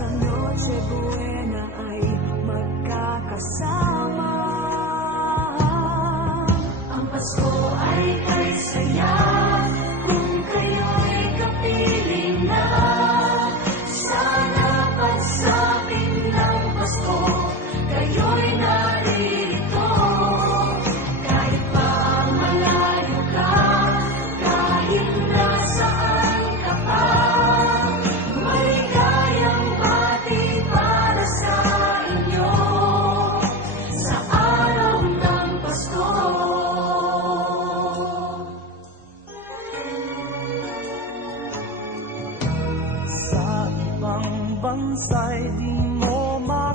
Sa Buena ay magkakasama. Ang Pasko ay kaya vẫn say vì mô ma